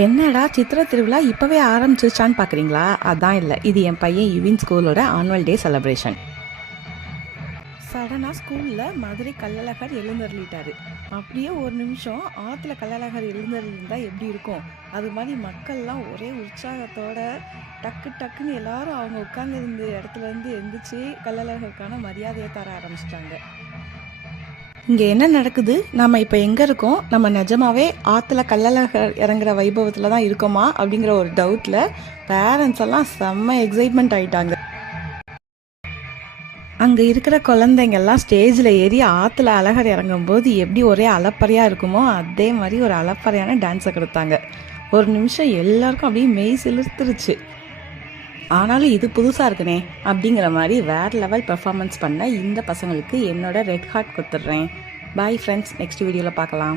என்னடா சித்திரை திருவிழா இப்போவே ஆரம்பிச்சிருச்சான்னு பார்க்குறீங்களா? அதான் இல்லை, இது என் பையன் யுவின் ஸ்கூலோட ஆனுவல் டே செலிப்ரேஷன். சடனாக ஸ்கூலில் மதுரை கள்ளழகர் எழுந்தருளிட்டாரு. அப்படியே ஒரு நிமிஷம் ஆற்றுல கள்ளழகர் எழுந்தருளிருந்தால் எப்படி இருக்கும், அது மாதிரி மக்கள்லாம் ஒரே உற்சாகத்தோட டக்கு டக்குன்னு எல்லாரும் அவங்க உட்கார்ந்துருந்த இடத்துல இருந்து எந்திரிச்சு கள்ளழகருக்கான மரியாதையை தர ஆரம்பிச்சிட்டாங்க. இங்கே என்ன நடக்குது, நம்ம இப்போ எங்கே இருக்கோம், நம்ம நிஜமாவே ஆற்றுல கள்ளழகர் இறங்குற வைபவத்தில் தான் இருக்கோமா அப்படிங்கிற ஒரு டவுட்டில் பேரண்ட்ஸ் எல்லாம் செம்ம எக்ஸைட்மெண்ட் ஆகிட்டாங்க. அங்கே இருக்கிற குழந்தைங்கள்லாம் ஸ்டேஜில் ஏறி ஆற்றுல அழகர் இறங்கும்போது எப்படி ஒரே அலப்பறையாக இருக்குமோ அதே மாதிரி ஒரு அலப்பறையான டான்ஸை கொடுத்தாங்க. ஒரு நிமிஷம் எல்லாருக்கும் அப்படியே மெய் சிலிர்த்துருச்சு. ஆனாலும் இது புதுசாக இருக்குனே அப்படிங்கிற மாதிரி வேறு லெவல் பெர்ஃபார்மன்ஸ் பண்ண இந்த பசங்களுக்கு என்னோட ரெட் ஹார்ட் கொடுத்துட்றேன். பாய் ஃப்ரெண்ட்ஸ், நெக்ஸ்ட் வீடியோவில் பார்க்கலாம்.